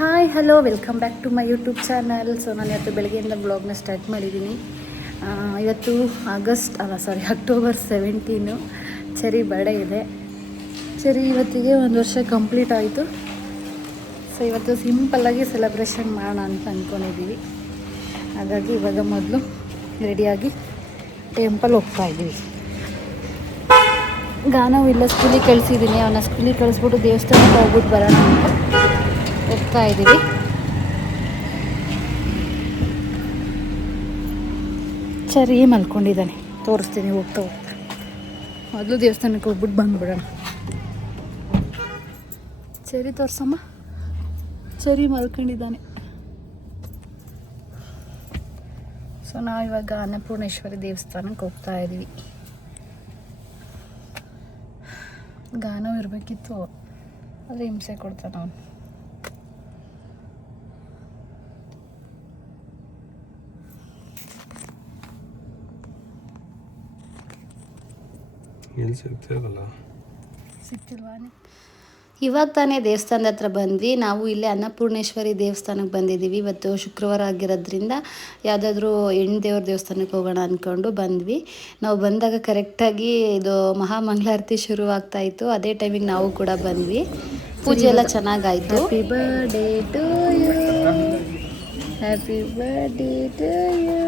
Hi hello welcome back to my YouTube channel so ನಾನು ಇವತ್ತು ಬೆಳಗ್ಗೆಯಿಂದ ಬ್ಲಾಗ್ನ ಸ್ಟಾರ್ಟ್ ಮಾಡಿದ್ದೀನಿ. ಇವತ್ತು ಆಗಸ್ಟ್, ಅಲ್ಲ sorry October seventeen Chari birthday ಇದೆ. ಸರಿ ಇವತ್ತಿಗೆ ಒಂದು ವರ್ಷ ಕಂಪ್ಲೀಟ್ ಆಯಿತು. ಸೊ ಇವತ್ತು ಸಿಂಪಲ್ಲಾಗಿ ಸೆಲೆಬ್ರೇಷನ್ ಮಾಡೋಣ ಅಂತ ಅಂದ್ಕೊಂಡಿದ್ದೀವಿ ಹಾಗಾಗಿ ಇವಾಗ ಮೊದಲು ರೆಡಿಯಾಗಿ ಟೆಂಪಲ್ ಹೋಗ್ತಾ ಇದ್ದೀವಿ. ಗಾನವು ಇಲ್ಲ ಸ್ಕೂಲಿಗೆ ಕಳಿಸಿದ್ದೀನಿ ಅವನ ಸ್ಕೂಲಿಗೆ ಕಳಿಸ್ಬಿಟ್ಟು ದೇವಸ್ಥಾನಕ್ಕೆ ಹೋಗ್ಬಿಟ್ಟು ಬರೋಣ ಅಂತ. ಹೋಗ್ತಾ ಇದ್ದೀವಿ ಸರಿ ಮಲ್ಕೊಂಡಿದ್ದಾನೆ? ತೋರಿಸ್ತೀನಿ, ಹೋಗ್ತಾ ಹೋಗ್ತಾ. ಮೊದಲು ದೇವಸ್ಥಾನಕ್ಕೆ ಹೋಗ್ಬಿಟ್ಟು ಬಂದ್ಬಿಡೋಣ. ಸರಿ ತೋರ್ಸಮ್ಮ. ಸರಿ, ಮಲ್ಕೊಂಡಿದ್ದಾನೆ. ಸೊ ನಾವು ಇವಾಗ ಅನ್ನಪೂರ್ಣೇಶ್ವರಿ ದೇವಸ್ಥಾನಕ್ಕೆ ಹೋಗ್ತಾ ಇದ್ದೀವಿ. ಗಾನವ ಇರಬೇಕಿತ್ತು ಆದರೆ ಹಿಂಸೆ ಕೊಡ್ತಾನೆ ಅವನು. ಎಲ್ಲಿ ಸಿಗ್ತಿರಲ್ಲ ಇವಾಗ ತಾನೇ ದೇವಸ್ಥಾನದ ಹತ್ರ ಬಂದ್ವಿ. ನಾವು ಇಲ್ಲೇ ಅನ್ನಪೂರ್ಣೇಶ್ವರಿ ದೇವಸ್ಥಾನಕ್ಕೆ ಬಂದಿದ್ದೀವಿ. ಇವತ್ತು ಶುಕ್ರವಾರ ಆಗಿರೋದ್ರಿಂದ ಯಾವುದಾದ್ರೂ ಹೆಣ್ಣು ದೇವ್ರ ದೇವಸ್ಥಾನಕ್ಕೆ ಹೋಗೋಣ ಅಂದ್ಕೊಂಡು ಬಂದ್ವಿ. ನಾವು ಬಂದಾಗ ಕರೆಕ್ಟಾಗಿ ಇದು ಮಹಾಮಂಗಳಾರತಿ ಶುರು ಆಗ್ತಾ ಇತ್ತು. ಅದೇ ಟೈಮಿಗೆ ನಾವು ಕೂಡ ಬಂದ್ವಿ. ಪೂಜೆ ಎಲ್ಲ ಚೆನ್ನಾಗಾಯಿತು. Happy birthday to you happy birthday to you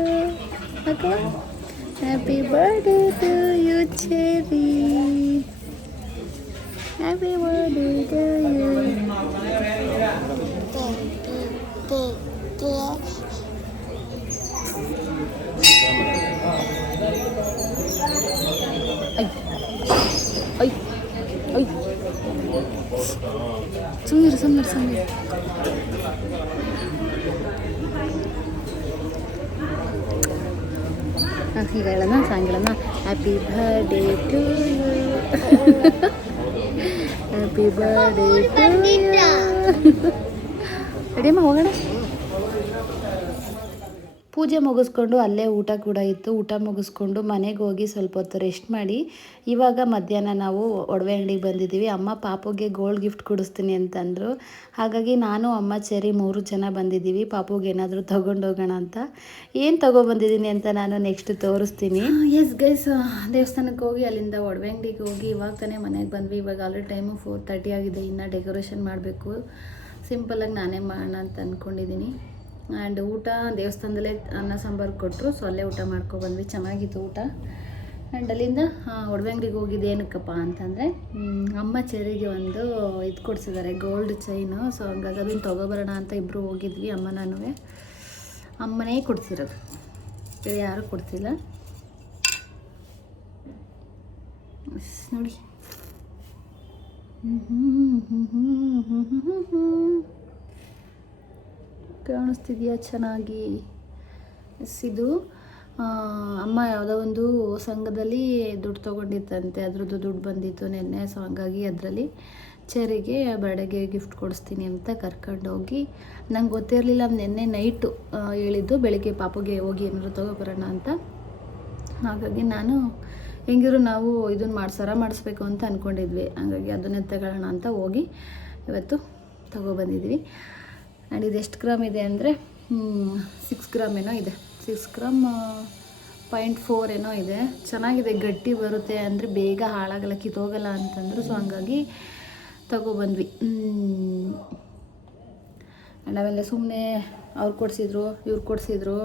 Happy birthday to you, Cherry. Happy birthday to you. Ay. Ay. Ay. Sumiru, sumiru, sumiru. ಹಾಂ ಈಗ ಹೇಳೋಣ ಸಾಂಗ್ ಹೇಳೋಣ happy birthday to you happy birthday ರೆಡಿಯಮ್ಮ ಹೋಗೋಣ ಪೂಜೆ ಮುಗಿಸ್ಕೊಂಡು ಅಲ್ಲೇ ಊಟ ಕೂಡ ಇತ್ತು. ಊಟ ಮುಗಿಸ್ಕೊಂಡು ಮನೆಗೆ ಹೋಗಿ ಸ್ವಲ್ಪ ಹೊತ್ತು ರೆಸ್ಟ್ ಮಾಡಿ, ಇವಾಗ ಮಧ್ಯಾಹ್ನ ನಾವು ಒಡವೆ ಅಂಗಡಿಗೆ ಬಂದಿದ್ದೀವಿ. ಅಮ್ಮ ಪಾಪುಗೆ ಗೋಲ್ಡ್ ಗಿಫ್ಟ್ ಕೊಡಿಸ್ತೀನಿ ಅಂತಂದರು. ಹಾಗಾಗಿ ನಾನು, ಅಮ್ಮ ಚೇರಿ ಮೂರು ಜನ ಬಂದಿದ್ದೀವಿ. ಪಾಪುಗೆ ಏನಾದರೂ ತೊಗೊಂಡೋಗೋಣ ಅಂತ. ಏನು ತೊಗೊಬಂದಿದ್ದೀನಿ ಅಂತ ನಾನು ನೆಕ್ಸ್ಟ್ ತೋರಿಸ್ತೀನಿ. ಎಸ್ ಗೈಸ್ ದೇವಸ್ಥಾನಕ್ಕೆ ಹೋಗಿ ಅಲ್ಲಿಂದ ಒಡವೆ ಅಂಗಡಿಗೆ ಹೋಗಿ ಇವಾಗ ತಾನೇ ಮನೆಗೆ ಬಂದ್ವಿ. ಇವಾಗ ಆಲ್ರೆಡಿ ಟೈಮು ಫೋರ್ ಆಗಿದೆ. ಇನ್ನೂ ಡೆಕೋರೇಷನ್ ಮಾಡಬೇಕು. ಸಿಂಪಲಾಗಿ ನಾನೇ ಮಾಡೋಣ ಅಂತ ಅಂದ್ಕೊಂಡಿದ್ದೀನಿ ಆ್ಯಂಡ್ ಊಟ ದೇವಸ್ಥಾನದಲ್ಲೇ ಅನ್ನ ಸಾಂಬಾರು ಕೊಟ್ಟರು, ಸೊ ಅಲ್ಲೇ ಊಟ ಮಾಡ್ಕೊಬಂದ್ವಿ ಚೆನ್ನಾಗಿತ್ತು ಊಟ. ಆ್ಯಂಡ್ ಅಲ್ಲಿಂದ ಒಡವೆ ಅಂಗಡಿಗೆ ಹೋಗಿದ್ದು ಏನಕ್ಕಪ್ಪ ಅಂತಂದರೆ ಅಮ್ಮ ಚೆರಿಗೆ ಒಂದು ಇದು ಕೊಡಿಸಿದ್ದಾರೆ ಗೋಲ್ಡ್ ಚೈನು ಸೊ ಹಂಗಾಗಿ ಅದನ್ನು ತೊಗೊಬರೋಣ ಅಂತ ಇಬ್ಬರು ಹೋಗಿದ್ವಿ, ಅಮ್ಮ ನಾನು ಅಮ್ಮನೇ ಕೊಡ್ತಿರೋದು ಬೇರೆ ಯಾರೂ ಹ್ಞೂ ಹ್ಞೂ ನೋಡಿ ಕಾಣಿಸ್ತಿದೆಯಾ? ಚೆನ್ನಾಗಿ ಸಿದು. ಅಮ್ಮ ಯಾವುದೋ ಒಂದು ಸಂಘದಲ್ಲಿ ದುಡ್ಡು ತೊಗೊಂಡಿತ್ತಂತೆ. ಅದ್ರದ್ದು ದುಡ್ಡು ಬಂದಿತ್ತು ನಿನ್ನೆ, ಸೊ ಹಂಗಾಗಿ ಅದರಲ್ಲಿ ಚೇರಿಗೆ ಬಡಗೆ ಗಿಫ್ಟ್ ಕೊಡಿಸ್ತೀನಿ ಅಂತ ಕರ್ಕೊಂಡೋಗಿ ನಂಗೆ ಗೊತ್ತಿರಲಿಲ್ಲ ನಿನ್ನೆ ನೈಟು ಹೇಳಿದ್ದು ಬೆಳಿಗ್ಗೆ ಪಾಪುಗೆ ಹೋಗಿ ಏನಾದ್ರು ತೊಗೊಬರೋಣ ಅಂತ. ಹಾಗಾಗಿ ನಾನು, ಹೆಂಗಿದ್ರು ನಾವು ಇದನ್ನು ಮಾಡ್ಸಾರ ಸರ ಮಾಡಿಸ್ಬೇಕು ಅಂತ ಅಂದ್ಕೊಂಡಿದ್ವಿ ಹಾಗಾಗಿ ಅದನ್ನೇ ತಗೊಳ್ಳೋಣ ಅಂತ ಹೋಗಿ ಇವತ್ತು ತಗೊಬಂದಿದ್ವಿ. ಆ್ಯಂಡ್ ಇದು ಎಷ್ಟು ಗ್ರಾಮ್ ಇದೆ ಅಂದರೆ ಸಿಕ್ಸ್ ಗ್ರಾಮ್ ಏನೋ ಇದೆ. ಸಿಕ್ಸ್ ಗ್ರಾಮ್ ಪಾಯಿಂಟ್ ಫೋರ್ ಏನೋ ಇದೆ. ಚೆನ್ನಾಗಿದೆ, ಗಟ್ಟಿ ಬರುತ್ತೆ ಅಂದರೆ ಬೇಗ ಹಾಳಾಗಲ್ಲ, ಕಿತ್ತೋಗಲ್ಲ ಅಂತಂದರು. ಸೊ ಹಂಗಾಗಿ ತಗೊಬಂದ್ವಿ. ಆ್ಯಂಡ್ ಆಮೇಲೆ ಸುಮ್ಮನೆ ಅವ್ರು ಕೊಡಿಸಿದ್ರು, ಇವ್ರು ಕೊಡಿಸಿದ್ರು.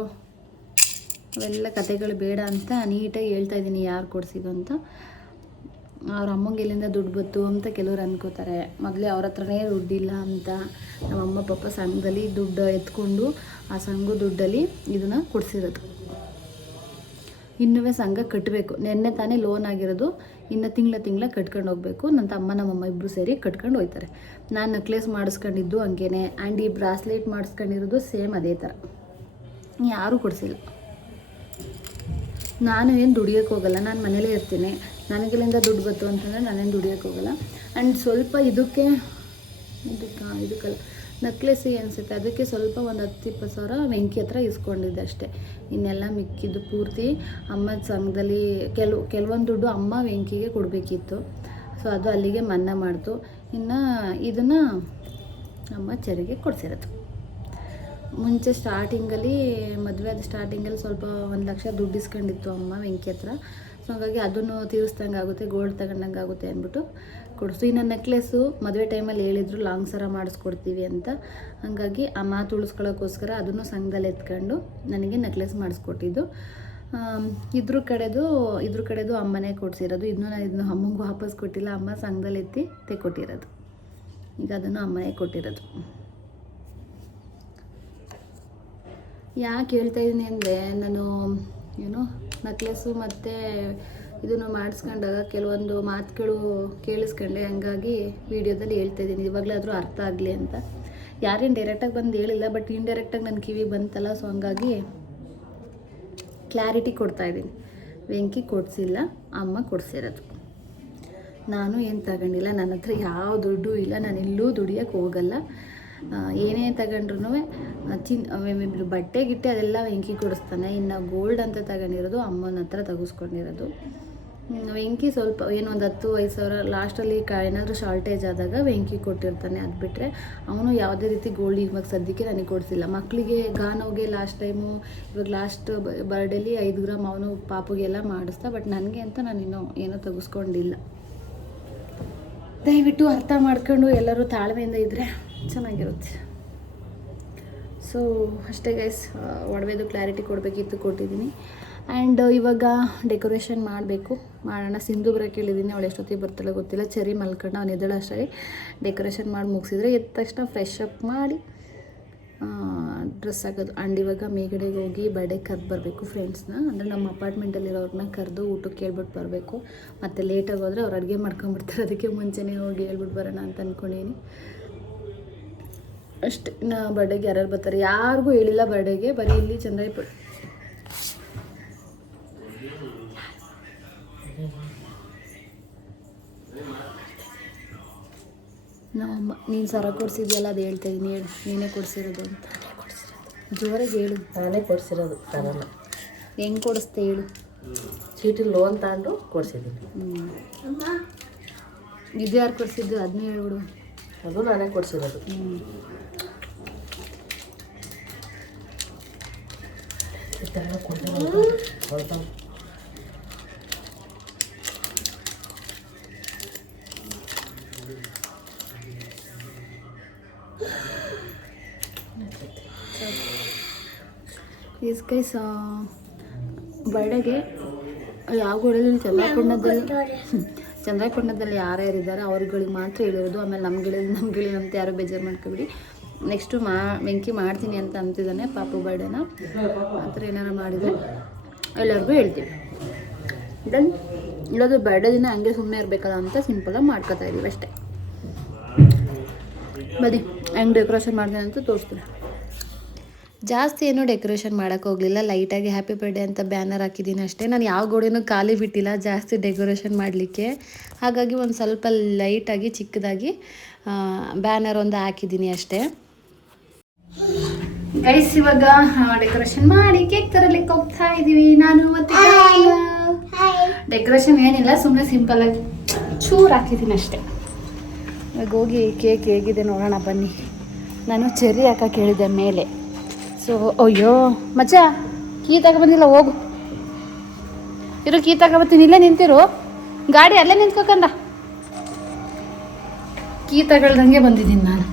ಅವೆಲ್ಲ ಕತೆಗಳು ಬೇಡ ಅಂತ ನೀಟಾಗಿ ಹೇಳ್ತಾ ಇದ್ದೀನಿ, ಯಾರು ಕೊಡಿಸಿದ್ದು ಅಂತ. ಅವ್ರ ಅಮ್ಮಂಗೆ ಎಲ್ಲಿಂದ ದುಡ್ಡು ಬತ್ತು ಅಂತ ಕೆಲವ್ರು ಅನ್ಕೋತಾರೆ. ಮೊದಲೇ ಅವ್ರ ಹತ್ರನೇ ದುಡ್ಡಿಲ್ಲ ಅಂತ ನಮ್ಮ ಅಮ್ಮ ಪಾಪ ಸಂಘದಲ್ಲಿ ದುಡ್ಡು ಎತ್ಕೊಂಡು ಆ ಸಂಘ ದುಡ್ಡಲ್ಲಿ ಇದನ್ನು ಕೊಡಿಸಿರೋದು. ಇನ್ನೂ ಸಂಘ ಕಟ್ಟಬೇಕು ನಿನ್ನೆ ತಾನೇ ಲೋನ್ ಆಗಿರೋದು. ಇನ್ನು ತಿಂಗಳ ತಿಂಗಳ ಕಟ್ಕೊಂಡು ಹೋಗಬೇಕು. ನನ್ನ ತಮ್ಮ ನಮ್ಮಮ್ಮ ಇಬ್ಬರು ಸೇರಿ ಕಟ್ಕೊಂಡು ಹೋಗ್ತಾರೆ ನಾನು ನೆಕ್ಲೆಸ್ ಮಾಡಿಸ್ಕೊಂಡಿದ್ದು ಹಂಗೇನೆ. ಆ್ಯಂಡ್ ಈ ಬ್ರಾಸ್ಲೆಟ್ ಮಾಡಿಸ್ಕೊಂಡಿರೋದು ಸೇಮ್ ಅದೇ ಥರ ಯಾರೂ ಕೊಡಿಸಿಲ್ಲ. ನಾನು ಏನು ದುಡಿಯೋಕ್ಕೆ ಹೋಗಲ್ಲ. ನಾನು ಮನೇಲೇ ಇರ್ತೀನಿ. ನನಗೆಲ್ಲಿಂದ ದುಡ್ಡು ಬಂತು ಅಂತಂದರೆ ನಾನೇನು ದುಡಿಯೋಕ್ಕೆ ಹೋಗಲ್ಲ. ಆ್ಯಂಡ್ ಸ್ವಲ್ಪ ಇದಕ್ಕೆ ಇದಕ್ಕೆ ಇದಕ್ಕಲ್ಲ ನಕ್ಲೆಸಿ ಅನಿಸುತ್ತೆ ಅದಕ್ಕೆ ಸ್ವಲ್ಪ ಒಂದು ಹತ್ತು ಇಪ್ಪತ್ತು ಸಾವಿರ ವೆಂಕಿ ಹತ್ರ ಇಸ್ಕೊಂಡಿದ್ದೆ ಅಷ್ಟೇ. ಇನ್ನೆಲ್ಲ ಮಿಕ್ಕಿದ್ದು ಪೂರ್ತಿ ಅಮ್ಮ ಸಂಘದಲ್ಲಿ ಕೆಲವು, ಕೆಲವೊಂದು ದುಡ್ಡು ಅಮ್ಮ ವೆಂಕಿಗೆ ಕೊಡಬೇಕಿತ್ತು. ಸೊ ಅದು ಅಲ್ಲಿಗೆ ಮನ್ನ ಮಾಡ್ತು. ಇನ್ನು ಇದನ್ನು ಅಮ್ಮ ಚರಿಗೆ ಕೊಡಿಸಿರೋದು. ಮುಂಚೆ ಸ್ಟಾರ್ಟಿಂಗಲ್ಲಿ ಮದುವೆ ಆದ ಸ್ಟಾರ್ಟಿಂಗಲ್ಲಿ ಸ್ವಲ್ಪ ಒಂದು ಲಕ್ಷ ದುಡ್ಡು ಇಸ್ಕೊಂಡಿತ್ತು ಅಮ್ಮ ವೆಂಕಿ ಹತ್ರ. ಸೊ ಹಾಗಾಗಿ ಅದನ್ನು ತೀರಿಸ್ದಂಗೆ ಆಗುತ್ತೆ ಗೋಲ್ಡ್ ತಗೊಂಡಂಗೆ ಆಗುತ್ತೆ ಅಂದ್ಬಿಟ್ಟು ಕೊಡಿಸು ಇನ್ನು ನೆಕ್ಲೆಸ್ಸು ಮದುವೆ ಟೈಮಲ್ಲಿ ಹೇಳಿದ್ರು ಲಾಂಗ್ ಸರ ಮಾಡಿಸ್ಕೊಡ್ತೀವಿ ಅಂತ. ಹಾಗಾಗಿ ಆ ಮಾತು ಉಳಿಸ್ಕೊಳ್ಳೋಕ್ಕೋಸ್ಕರ ಅದನ್ನು ಸಂಘದಲ್ಲಿ ಎತ್ಕೊಂಡು ನನಗೆ ನೆಕ್ಲೆಸ್ ಮಾಡಿಸ್ಕೊಟ್ಟಿದ್ದು. ಇದ್ರ ಕಡೆದು ಇದ್ರ ಕಡೆದು ಅಮ್ಮನೇ ಕೊಡಿಸಿರೋದು. ಇದನ್ನು ನಾನು ಇದನ್ನು ಅಮ್ಮಂಗೆ ವಾಪಸ್ ಕೊಟ್ಟಿಲ್ಲ, ಅಮ್ಮ ಸಂಘದಲ್ಲಿ ಎತ್ತಿ ತೆಕ್ಕೊಟ್ಟಿರೋದು. ಈಗ ಅದನ್ನು ಅಮ್ಮನೇ ಕೊಟ್ಟಿರೋದು. ಯಾಕೆ ಹೇಳ್ತಾ ಇದ್ದೀನಿ ಅಂದರೆ, ನಾನು ಏನು ನಕ್ಲೆಸ್ಸು ಮತ್ತು ಇದನ್ನು ಮಾಡಿಸ್ಕೊಂಡಾಗ ಕೆಲವೊಂದು ಮಾತುಗಳು ಕೇಳಿಸ್ಕೊಂಡೆ. ಹಂಗಾಗಿ ವಿಡಿಯೋದಲ್ಲಿ ಹೇಳ್ತಾ ಇದ್ದೀನಿ. ಇವಾಗಲಾದರೂ ಅರ್ಥ ಆಗಲಿ ಅಂತ. ಯಾರೇನು ಡೈರೆಕ್ಟಾಗಿ ಬಂದು ಹೇಳಿಲ್ಲ ಬಟ್ ಇಂಡೈರೆಕ್ಟಾಗಿ ನನ್ನ ಕಿವಿಗೆ ಬಂತಲ್ಲ ಸೊ ಹಂಗಾಗಿ ಕ್ಲಾರಿಟಿ ಕೊಡ್ತಾ ಇದ್ದೀನಿ. ವೆಂಕಿ ಕೊಡಿಸಿಲ್ಲ, ಅಮ್ಮ ಕೊಡಿಸಿರೋದು. ನಾನು ಏನು ತಗೊಂಡಿಲ್ಲ, ನನ್ನ ಹತ್ರ ಯಾವ ದುಡ್ಡು ಇಲ್ಲ, ನಾನು ಎಲ್ಲೂ ದುಡಿಯೋಕ್ಕೆ ಹೋಗಲ್ಲ. ಏನೇ ತಗೊಂಡ್ರು ಚಿನ್ ಬಟ್ಟೆ, ಗಿಟ್ಟೆ ಅದೆಲ್ಲ ವೆಂಕಿ ಕೊಡಿಸ್ತಾನೆ. ಇನ್ನು ಗೋಲ್ಡ್ ಅಂತ ತಗೊಂಡಿರೋದು ಅಮ್ಮನ ಹತ್ರ ತಗಿಸ್ಕೊಂಡಿರೋದು. ವೆಂಕಿ ಸ್ವಲ್ಪ, ಏನು ಒಂದು ಹತ್ತು, ಐದು ಸಾವಿರ ಲಾಸ್ಟಲ್ಲಿ ಏನಾದರೂ ಶಾರ್ಟೇಜ್ ಆದಾಗ ವೆಂಕಿ ಕೊಟ್ಟಿರ್ತಾನೆ. ಅದು ಬಿಟ್ಟರೆ ಅವನು ಯಾವುದೇ ರೀತಿ ಗೋಲ್ಡ್ ಇವಾಗ ಸದ್ಯಕ್ಕೆ ನನಗೆ ಕೊಡಿಸಿಲ್ಲ. ಮಕ್ಕಳಿಗೆ ಗಾನೋಗೆ ಲಾಸ್ಟ್ ಟೈಮು ಇವಾಗ ಲಾಸ್ಟ್ ಬರ್ಡೇಲಿ ಐದು ಗ್ರಾಮ್ ಅವನು ಪಾಪುಗೆಲ್ಲ ಮಾಡಿಸ್ತಾ ಬಟ್ ನನಗೆ ಅಂತ ನಾನು ಇನ್ನೂ ಏನೂ ತೆಗೆಸ್ಕೊಂಡಿಲ್ಲ. ದಯವಿಟ್ಟು ಅರ್ಥ ಮಾಡ್ಕೊಂಡು ಎಲ್ಲರೂ ತಾಳ್ಮೆಯಿಂದ ಇದ್ದರೆ ಚೆನ್ನಾಗಿರುತ್ತೆ. ಸೊ ಅಷ್ಟೇ ಗೈಸ್ ಒಡವೆದು ಕ್ಲಾರಿಟಿ ಕೊಡಬೇಕಿತ್ತು ಕೊಟ್ಟಿದ್ದೀನಿ. ಆ್ಯಂಡ್ ಇವಾಗ ಡೆಕೋರೇಷನ್ ಮಾಡಬೇಕು. ಮಾಡೋಣ, ಸಿಂಧು ಬರ ಕೇಳಿದ್ದೀನಿ, ಅವಳು ಎಷ್ಟೊತ್ತಿಗೆ ಬರ್ತಾಳೆ ಗೊತ್ತಿಲ್ಲ. ಚರಿ ಮಲ್ಕೊಂಡು ಅವ್ನು ಎದ್ದಳು ಅಷ್ಟೇ. ಡೆಕೋರೇಷನ್ ಮಾಡಿ ಮುಗಿಸಿದ್ರೆ ಎದ್ದ ತಕ್ಷಣ ಫ್ರೆಶ್ ಅಪ್ ಮಾಡಿ ಡ್ರೆಸ್ ಹಾಕೋದು. ಆ್ಯಂಡ್ ಇವಾಗ ಮೇಗಡೆಗೆ ಹೋಗಿ ಬರ್ಡೇ ಕರೆದು ಬರಬೇಕು ಫ್ರೆಂಡ್ಸ್ನ ಅಂದರೆ ನಮ್ಮ ಅಪಾರ್ಟ್ಮೆಂಟಲ್ಲಿರೋರನ್ನ ಕರೆದು ಊಟಕ್ಕೆ ಹೇಳ್ಬಿಟ್ಟು ಬರಬೇಕು. ಮತ್ತು ಲೇಟಾಗಿ ಹೋದರೆ ಅವ್ರು ಅಡುಗೆ ಮಾಡ್ಕೊಂಬಿಡ್ತಾರೆ ಅದಕ್ಕೆ ಮುಂಚೆನೇ ಹೋಗಿ ಹೇಳ್ಬಿಟ್ಟು ಬರೋಣ ಅಂತ ಅಂದ್ಕೊಂಡಿದ್ದೀನಿ ಅಷ್ಟೇ. ನಾ ಬರ್ಡೇಗೆ ಯಾರ್ಯಾರು ಬರ್ತಾರೆ? ಯಾರಿಗೂ ಹೇಳಿಲ್ಲ ಬರ್ಡೇಗೆ ಬರೀ ಇಲ್ಲಿ ಚಂದ್ರಾಯಪುರ ನಮ್ಮಮ್ಮ ನೀನು ಸರ ಕೊಡ್ಸಿದ್ಯಲ್ಲ ಅದು ಹೇಳ್ತಾ ಇದ್ದೀನಿ ಹೇಳು. ನೀನೇ ಕೊಡಿಸಿರೋದು ಅಂತ. ಜೋರಾಗಿ ಹೇಳು. ನಾನೇ ಕೊಡಿಸಿರೋದು ಸರನ ಹೆಂಗೆ ಕೊಡಿಸ್ತೆ ಹೇಳು. ಚೀಟಿ ಲೋನ್ ತಗೊಂಡು ಕೊಡಿಸಿದ್ದೀನಿ. ಹ್ಞೂ ಇದು ಯಾರು ಕೊಡಿಸಿದ್ದು? ಅದನ್ನೇ ಹೇಳ್ಬಿಡು. ಅದು ನಾನೇ ಕೊಡಿಸಿರೋದು. ಹ್ಞೂ ಈ ಥರ ಕೊಂಡೆ ಸ್ವಲ್ಪ ಈಸ್ ಕೈಸ್ ಬರ್ಡೇಗೆ ಯಾವ ಗೋಡಲ್ಲಿ ಚಂದ್ರಕೊಂಡದಲ್ಲಿ ಚಂದ್ರಕೊಂಡದಲ್ಲಿ ಯಾರ್ಯಾರಿದ್ದಾರೆ ಅವ್ರುಗಳಿಗೆ ಮಾತ್ರ ಹೇಳಿರೋದು ಆಮೇಲೆ ನಮ್ಮ ಗಿಳಿ ನಮ್ಮ ಗಿಳಿ ಅಂತ ಯಾರು ಬೇಜಾರು ಮಾಡ್ಕೋಬಿಡಿ. ನೆಕ್ಸ್ಟು ಮಾ, ಬೆಂಕಿ ಮಾಡ್ತೀನಿ ಅಂತ ಅಂತಿದ್ದಾನೆ ಪಾಪು ಬರ್ಡೇನ. ಮಾತ್ರ ಏನಾರು ಮಾಡಿದರೆ ಎಲ್ಲರಿಗೂ ಹೇಳ್ತೀವಿ ದೆನ್ ಇಲ್ಲದು ಬರ್ಡೇ ದಿನ ಹಂಗೆ ಸುಮ್ಮನೆ ಇರಬೇಕಲ್ಲ ಅಂತ ಸಿಂಪಲಾಗಿ ಮಾಡ್ಕೋತಾ ಇದ್ದೀವಿ ಅಷ್ಟೇ. ಬನ್ನಿ, ಹೆಂಗೆ ಡೆಕೋರೇಷನ್ ಮಾಡ್ತೀನಿ ಅಂತ ತೋರಿಸ್ತೀನಿ ಜಾಸ್ತಿ ಏನು ಡೆಕೋರೇಷನ್ ಮಾಡೋಕ್ಕೆ ಹೋಗಲಿಲ್ಲ. ಲೈಟಾಗಿ ಹ್ಯಾಪಿ ಬರ್ಡೇ ಅಂತ ಬ್ಯಾನರ್ ಹಾಕಿದ್ದೀನಿ ಅಷ್ಟೇ. ನಾನು ಯಾವ ಗೋಡೆನೂ ಖಾಲಿ ಬಿಟ್ಟಿಲ್ಲ ಜಾಸ್ತಿ ಡೆಕೋರೇಷನ್ ಮಾಡಲಿಕ್ಕೆ. ಹಾಗಾಗಿ ಒಂದು ಸ್ವಲ್ಪ ಲೈಟಾಗಿ ಚಿಕ್ಕದಾಗಿ ಬ್ಯಾನರ್ ಒಂದು ಹಾಕಿದ್ದೀನಿ ಅಷ್ಟೇ. ಗೈಸ್ ಇವಾಗ ಡೆಕೋರೇಷನ್ ಮಾಡಿ ಕೇಕ್ ತರಲಿಕ್ಕೆ ಹೋಗ್ತಾ ಇದ್ದೀವಿ ನಾನು ಮತ್ತೆ ಡೆಕೋರೇಷನ್ ಏನಿಲ್ಲ ಸುಮ್ಮನೆ ಸಿಂಪಲ್ ಆಗಿ ಚೂರು ಹಾಕಿದ್ದೀನಿ ಅಷ್ಟೇ. ಇವಾಗ ಹೋಗಿ ಕೇಕ್ ಹೇಗಿದೆ ನೋಡೋಣ ಬನ್ನಿ. ನಾನು ಚೆರಿ ಹಾಕಕ್ಕೆ ಹೇಳಿದೆ ಮೇಲೆ. ಸೊ, ಅಯ್ಯೋ, ಮಚ್ಚ, ಕೀ ತಗೊಬಂದಿಲ್ಲ, ಹೋಗು. ಇರೋ, ಕೀ ತಗೊಬತ್ತೀನಿ, ಇಲ್ಲೇ ನಿಂತಿರು. ಗಾಡಿ ಅಲ್ಲೇ ನಿಂತ್ಕೋಕಂದ ಕೀ ತಗೊಳ್ದಂಗೆ ಬಂದಿದ್ದೀನಿ ನಾನು.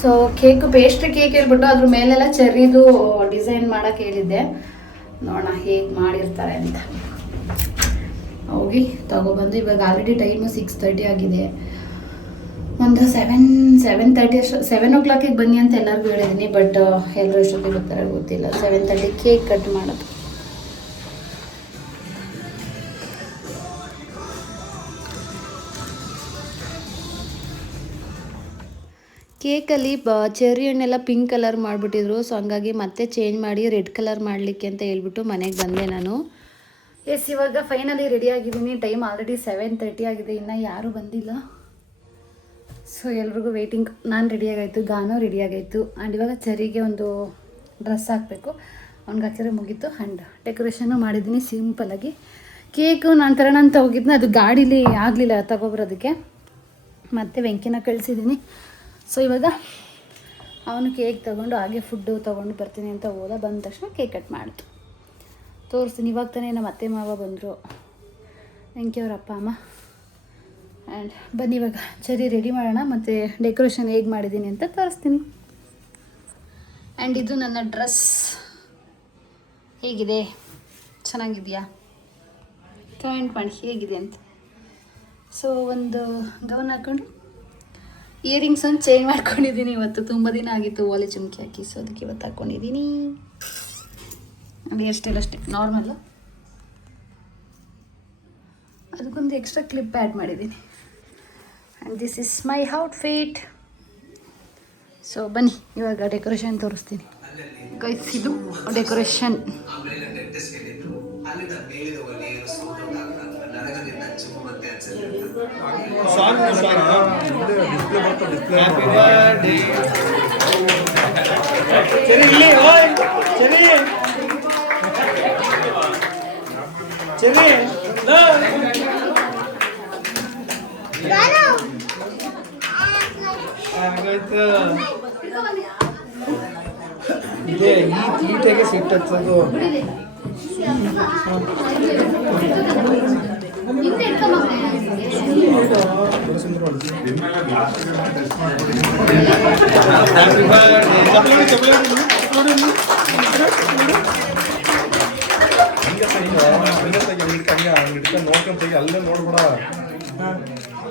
ಸೊ ಕೇಕ್ ಪೇಸ್ಟ್ ಕೇಕ್ ಹೇಳ್ಬಿಟ್ಟು ಅದ್ರ ಮೇಲೆಲ್ಲ ಚೆರ್ರಿದು ಡಿಸೈನ್ ಮಾಡೋಕ್ಕೆ ಹೇಳಿದ್ದೆ. ನೋಡೋಣ ಹೇಗೆ ಮಾಡಿರ್ತಾರೆ ಅಂತ. ಹೋಗಿ, ತಗೊಬಂದು, ಇವಾಗ ಆಲ್ರೆಡಿ ಟೈಮು ಸಿಕ್ಸ್ ತರ್ಟಿ ಆಗಿದೆ. ಒಂದು ಸೆವೆನ್ ಸೆವೆನ್ ತರ್ಟಿ ಅಷ್ಟು ಸೆವೆನ್ ಓ ಕ್ಲಾಕಿಗೆ ಬನ್ನಿ ಅಂತ ಎಲ್ಲರಿಗೂ ಹೇಳಿದ್ದೀನಿ ಬಟ್ ಎಲ್ಲರೂ ಎಷ್ಟೊತ್ತಿಗೆ ಬರ್ತಾರೆ ಗೊತ್ತಿಲ್ಲ. ಸೆವೆನ್ ತರ್ಟಿ ಕೇಕ್ ಕಟ್ ಮಾಡೋದು. ಕೇಕಲ್ಲಿ ಬ ಚೆರಿ ಹಣ್ಣೆಲ್ಲ ಪಿಂಕ್ ಕಲರ್ ಮಾಡಿಬಿಟ್ಟಿದ್ರು ಸೊ ಹಂಗಾಗಿ ಮತ್ತೆ ಚೇಂಜ್ ಮಾಡಿ ರೆಡ್ ಕಲರ್ ಮಾಡಲಿಕ್ಕೆ ಅಂತ ಹೇಳ್ಬಿಟ್ಟು ಮನೆಗೆ ಬಂದೆ ನಾನು. ಎಸ್ ಇವಾಗ ಫೈನಲಿ ರೆಡಿ ಆಗಿದ್ದೀನಿ. ಟೈಮ್ ಆಲ್ರೆಡಿ ಸೆವೆನ್ ತರ್ಟಿ ಆಗಿದೆ. ಇನ್ನು ಯಾರೂ ಬಂದಿಲ್ಲ. ಸೊ ಎಲ್ರಿಗೂ ವೆಯ್ಟಿಂಗ್ ನಾನು ರೆಡಿಯಾಗಾಯಿತು ಗಾನೋ ರೆಡಿಯಾಗಾಯಿತು ಆ್ಯಂಡ್ ಇವಾಗ ಚರಿಗೆ ಒಂದು ಡ್ರೆಸ್ ಹಾಕಬೇಕು. ಅವ್ನಿಗೆ ಹಾಕಿದ್ರೆ ಮುಗೀತು. ಆ್ಯಂಡ್ ಡೆಕೋರೇಷನ್ನು ಮಾಡಿದ್ದೀನಿ ಸಿಂಪಲಾಗಿ ಕೇಕು ನಾನು ತರೋಣ ಅಂತ ಹೋಗಿದ್ನ ಅದು ಗಾಡೀಲಿ ಆಗಲಿಲ್ಲ, ತಗೊಬರೋದಕ್ಕೆ. ಮತ್ತು ವೆಂಕಿನ ಕಳಿಸಿದ್ದೀನಿ ಸೊ ಇವಾಗ ಅವನು ಕೇಕ್ ತೊಗೊಂಡು, ಹಾಗೆ ಫುಡ್ಡು ತೊಗೊಂಡು ಬರ್ತೀನಿ ಅಂತ ಹೋದ ಬಂದ ತಕ್ಷಣ ಕೇಕ್ ಕಟ್ ಮಾಡಿತು. ತೋರಿಸ್ತೀನಿ. ಇವಾಗ ತಾನೇ ನಮ್ಮ ಅತ್ತೆ ಮಾವ ಬಂದರು. ವೆಂಕಿ ಅವ್ರ ಅಪ್ಪ, ಅಮ್ಮ. ಆ್ಯಂಡ್ ಬನ್ನಿ ಇವಾಗ ಚರಿ ರೆಡಿ ಮಾಡೋಣ, ಮತ್ತು ಡೆಕೋರೇಷನ್ ಹೇಗೆ ಮಾಡಿದ್ದೀನಿ ಅಂತ ತೋರಿಸ್ತೀನಿ. ಆ್ಯಂಡ್ ಇದು ನನ್ನ ಡ್ರೆಸ್ ಹೇಗಿದೆ? ಚೆನ್ನಾಗಿದೆಯಾ? ಕಮೆಂಟ್ ಮಾಡಿ, ಹೇಗಿದೆ ಅಂತ. ಸೊ ಒಂದು ಗೌನ್ ಹಾಕ್ಕೊಂಡು ಇಯರಿಂಗ್ಸ್ ಒಂದು ಚೇಂಜ್ ಮಾಡ್ಕೊಂಡಿದ್ದೀನಿ ಇವತ್ತು. ತುಂಬ ದಿನ ಆಗಿತ್ತು ಓಲೆ ಚುಮ್ಕಿ ಹಾಕಿ ಸೊ ಅದಕ್ಕೆ ಇವತ್ತು ಹಾಕ್ಕೊಂಡಿದ್ದೀನಿ ಅದು ಎಷ್ಟೆಲ್ಲ ಅಷ್ಟೇ ನಾರ್ಮಲ್ಲು ಅದಕ್ಕೊಂದು ಎಕ್ಸ್ಟ್ರಾ ಕ್ಲಿಪ್ ಆ್ಯಡ್ ಮಾಡಿದ್ದೀನಿ. And this is my outfit so ಬನ್ನಿ ಇವಾಗ ಡೆಕೋರೇಷನ್ ತೋರಿಸ್ತೀನಿ. ಗೈಸ್ ಇದು ಡೆಕೋರೇಷನ್ ಸರಿ ಇಲ್ಲಿ ಓಯ್ ಸರಿ ಸರಿ ಲೋ. ಹಾಗಾಯ್ತು ಇದೇ ಈ ತೀಟೆಗೆ ಸಿಟ್ಟು ಹಚ್ಚೋದು ಹ್ಯಾಪಿ ಬರ್ಡೇ ಚಪ್ಪಲಿ ಹೊಡಿ, ಚಪ್ಪಲಿ ಹೊಡಿ, ನೋಡಿ, ನೋಡಿ. ನೋಡ್ಕೊಂತ ಅಲ್ಲೇ ನೋಡ್ಬೇಡ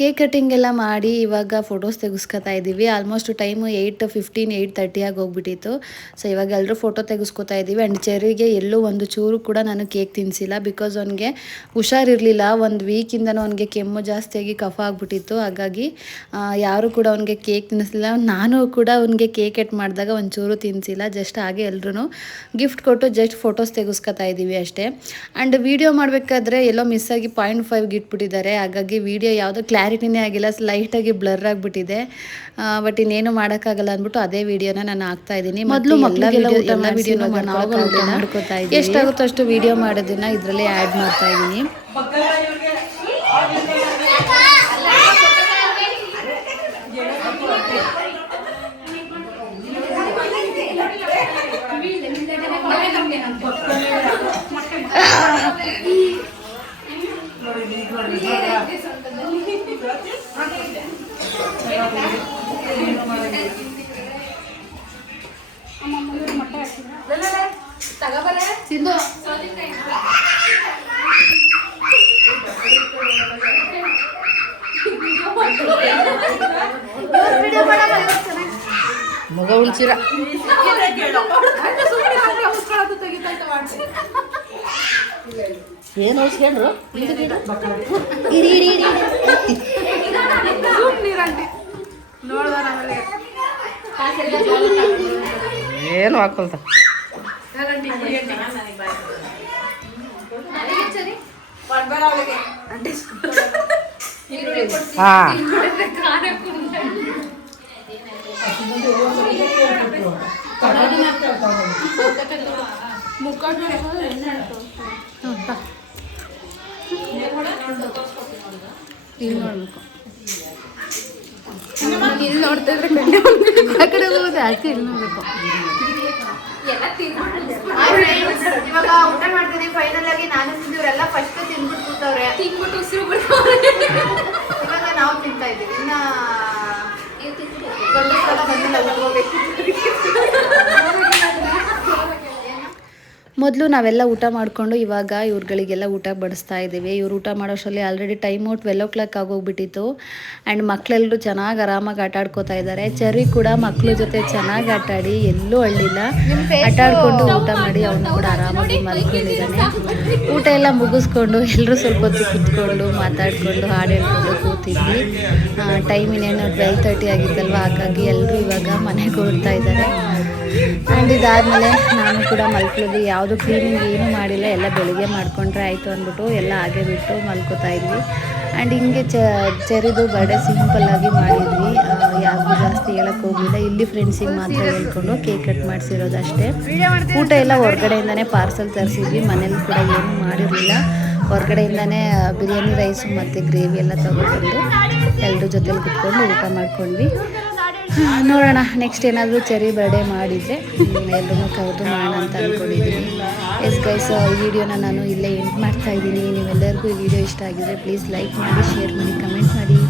ಕೇಕ್ ಕಟಿಂಗ್ ಎಲ್ಲ ಮಾಡಿ ಇವಾಗ ಫೋಟೋಸ್ ತೆಗೆಸ್ಕೊತಾ ಇದ್ದೀವಿ almost time eight fifteen eight ತರ್ಟಿಯಾಗಿ ಹೋಗ್ಬಿಟ್ಟಿತ್ತು. ಸೊ ಇವಾಗ ಎಲ್ಲರೂ ಫೋಟೋ ತೆಗೆಸ್ಕೊತಾ ಇದ್ದೀವಿ ಆ್ಯಂಡ್ ಚೆರಿಗೆ ಎಲ್ಲೂ ಒಂದು ಚೂರು ಕೂಡ ನಾನು ಕೇಕ್ ತಿನ್ನಿಸಿಲ್ಲ ಬಿಕಾಸ್ ಅವನಿಗೆ ಹುಷಾರಿರಲಿಲ್ಲ ಒಂದು ವೀಕಿಂದನೂ ಅವನಿಗೆ ಕೆಮ್ಮು ಜಾಸ್ತಿಯಾಗಿ ಕಫ ಆಗಿಬಿಟ್ಟಿತ್ತು. ಹಾಗಾಗಿ ಯಾರು ಕೂಡ ಅವನಿಗೆ ಕೇಕ್ ತಿನ್ನಿಸ್ಲಿಲ್ಲ ನಾನು ಕೂಡ ಅವನಿಗೆ ಕೇಕ್ ಕಟ್ ಮಾಡಿದಾಗ ಒಂದು ಚೂರು ತಿನ್ನಿಸಿಲ್ಲ ಜಸ್ಟ್ ಹಾಗೆ ಎಲ್ಲರೂ ಗಿಫ್ಟ್ ಕೊಟ್ಟು ಜಸ್ಟ್ ಫೋಟೋಸ್ ತೆಗೆಸ್ಕೊತಾ ಇದ್ದೀವಿ ಅಷ್ಟೇ. ಆ್ಯಂಡ್ ವೀಡಿಯೋ ಮಾಡಬೇಕಾದ್ರೆ ಎಲ್ಲೋ ಮಿಸ್ ಆಗಿ ಪಾಯಿಂಟ್ ಫೈವ್ಗೆ ಇಟ್ಬಿಟ್ಟಿದ್ದಾರೆ. ಹಾಗಾಗಿ ವಿಡಿಯೋ ಯಾವುದೋ ಕ್ಲಾರಿಟಿನೇ ಆಗಿಲ್ಲ. ಲೈಟಾಗಿ ಬ್ಲರ್ ಆಗಿಬಿಟ್ಟಿದೆ. ಬಟ್ ಇನ್ನೇನು ಮಾಡೋಕ್ಕಾಗಲ್ಲ ಅಂದ್ಬಿಟ್ಟು ಅದೇ ವಿಡಿಯೋನ ನಾನು ಹಾಕ್ತಾ ಇದ್ದೀನಿ. ಮೊದಲು ಎಲ್ಲ ವಿಡಿಯೋನ ಮಾಡ್ಕೊತಾ ಇದ್ದೀನಿ ಎಷ್ಟಾಗುತ್ತೋ ಅಷ್ಟು ವಿಡಿಯೋ ಮಾಡೋದನ್ನ ಇದರಲ್ಲಿ ಆ್ಯಡ್ ಮಾಡ್ತಾ ಇದ್ದೀನಿ. ಮಗ ಉಳ್ಸಿರ ಏನು ಉಳ್ಸ್ಕೊಂಡ್ರು ಇರಿ ಇರಿ ಇರಿ ಏನು ಹಾಕೊಳ್ತ ಹಾ ಇಲ್ಲಿ ನೋಡ್ಬೇಕು ಇಲ್ಲಿ ನೋಡ್ತಾ ಇದ್ರೆ ಕಣ್ಣೆ ಆ ಕಡೆ ಹೋಗೋದು ಆಚೆ ಇಲ್ಲಿ ನೋಡ್ಬೇಕು ಇವಾಗ ಊಟ ಮಾಡ್ತೀನಿ ಫೈನಲ್ ಆಗಿ ನಾನು ತಿಂದಿವ್ರೆಲ್ಲ ಫಸ್ಟ್ ತಿಂದ್ಬಿಟ್ಟು ಕೂತವ್ರೆ ತಿನ್ಬಿಟ್ಟು ಉಸಿರು ಇವಾಗ ನಾವು ತಿಂತಾ ಇದ್ದೀವಿ. ಇನ್ನ ಗಂಡಸ್ರೆಲ್ಲ ಬಂದಿಲ್ಲ ಊಟಕ್ಕೆ ಹೋಗ್ಬೇಕು ಮೊದಲು ನಾವೆಲ್ಲ ಊಟ ಮಾಡಿಕೊಂಡು ಇವಾಗ ಇವ್ರುಗಳಿಗೆಲ್ಲ ಊಟ ಬಡಿಸ್ತಾ ಇದ್ದೀವಿ. ಇವ್ರು ಊಟ ಮಾಡೋಷ್ಟರಲ್ಲಿ ಆಲ್ರೆಡಿ ಟೈಮು ಟ್ವೆಲ್ ಓ ಕ್ಲಾಕ್ ಆಗೋಗ್ಬಿಟ್ಟಿತ್ತು. ಆ್ಯಂಡ್ ಮಕ್ಕಳೆಲ್ಲರೂ ಚೆನ್ನಾಗಿ ಆರಾಮಾಗಿ ಆಟ ಆಡ್ಕೋತಾ ಇದ್ದಾರೆ. ಚರಿ ಕೂಡ ಮಕ್ಕಳ ಜೊತೆ ಚೆನ್ನಾಗಿ ಆಟ ಆಡಿ ಎಲ್ಲೂ ಅಳ್ಳಿಲ್ಲ. ಆಟ ಆಡಿಕೊಂಡು ಊಟ ಮಾಡಿ ಅವನು ಕೂಡ ಆರಾಮಾಗಿ ಮಲ್ಕೊಂಡಿದ್ದಾನೆ. ಊಟ ಎಲ್ಲ ಮುಗಿಸ್ಕೊಂಡು ಎಲ್ಲರೂ ಸ್ವಲ್ಪ ಹೊತ್ತು ಕುತ್ಕೊಂಡು ಮಾತಾಡಿಕೊಂಡು ಹಾಡು ಹೇಳ್ಕೊಂಡು ಕೂತಿದ್ವಿ ಟೈಮ್ ಇನ್ನೇನು ಟ್ವೆಲ್ ತರ್ಟಿ ಆಗಿತ್ತಲ್ವ? ಹಾಗಾಗಿ ಎಲ್ಲರೂ ಇವಾಗ ಮನೆಗೆ ಹೊರಡ್ತಾ ಇದ್ದಾರೆ. ಆ್ಯಂಡ್ ಇದಾದಮೇಲೆ ನಾನು ಕೂಡ ಮಲ್ಕೊಳ್ಳೋದು ಯಾವುದು ಕ್ಲೀನಿಂಗ್ ಏನೂ ಮಾಡಿಲ್ಲ. ಎಲ್ಲ ಬೆಳಿಗ್ಗೆ ಮಾಡ್ಕೊಂಡ್ರೆ ಆಯಿತು ಅಂದ್ಬಿಟ್ಟು ಎಲ್ಲ ಹಾಗೆ ಬಿಟ್ಟು ಮಲ್ಕೋತಾ ಇದ್ವಿ. ಆ್ಯಂಡ್ ಹಿಂಗೆ ಚೆರಿದು ಬರ್ಡೇ ಸಿಂಪಲ್ಲಾಗಿ ಮಾಡಿದ್ವಿ. ಯಾರಿಗೂ ಜಾಸ್ತಿ ಹೇಳಕ್ಕೆ ಹೋಗಿಲ್ಲ ಇಲ್ಲಿ ಫ್ರೆಂಡ್ಸಿಗೆ ಮಾತ್ರ ಹೇಳ್ಕೊಂಡು ಕೇಕ್ ಕಟ್ ಮಾಡಿಸಿರೋದು ಅಷ್ಟೇ ಊಟ ಎಲ್ಲ ಹೊರಗಡೆಯಿಂದನೇ ಪಾರ್ಸಲ್ ತರಿಸಿದ್ವಿ. ಮನೇಲಿ ಕೂಡ ಏನೂ ಮಾಡಿರಲಿಲ್ಲ. ಹೊರಗಡೆಯಿಂದನೇ ಬಿರಿಯಾನಿ ರೈಸು ಮತ್ತು ಗ್ರೇವಿ ಎಲ್ಲ ತೊಗೊಬಂದು ಎಲ್ಲರ ಜೊತೆಲಿ ಕುತ್ಕೊಂಡು ಊಟ ಮಾಡ್ಕೊಂಡ್ವಿ. ನೋಡೋಣ ನೆಕ್ಸ್ಟ್ ಏನಾದರೂ ಚೆರಿ ಬರ್ಡೇ ಮಾಡಿದರೆ ಎಲ್ಲರೂ ಕರೆದು ಮಾಡೋಣ ಅಂತ ಅಂದ್ಕೊಂಡಿದ್ದೀನಿ ಎಸ್ ಗೈಸ್ ಈ ವಿಡಿಯೋನ ನಾನು ಇಲ್ಲೇ ಎಂಟ್ ಮಾಡ್ತಾ ಇದ್ದೀನಿ. ನೀವೆಲ್ಲರಿಗೂ ಈ ವಿಡಿಯೋ ಇಷ್ಟ ಆಗಿದ್ರೆ ಪ್ಲೀಸ್ ಲೈಕ್ ಮಾಡಿ ಶೇರ್ ಮಾಡಿ ಕಮೆಂಟ್ ಮಾಡಿ.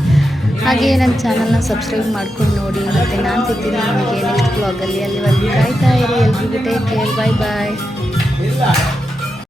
ಹಾಗೆ ನನ್ನ ಚಾನಲ್ನ ಸಬ್ಸ್ಕ್ರೈಬ್ ಮಾಡ್ಕೊಂಡು ನೋಡಿ. ಮತ್ತು ನಾನು ಸಿಗ್ತೀನಿ ನಿಮಗೆ ನೆಕ್ಸ್ಟ್ ಬ್ಲಾಗಲ್ಲಿ ಅಲ್ಲಿವರೆಗೂ ಕಾಯ್ತಾ ಇರಿ. ಎಲ್ರಿಗೂ ಟೇಕ್ ಕೇರ್ ಬಾಯ್ ಬಾಯ್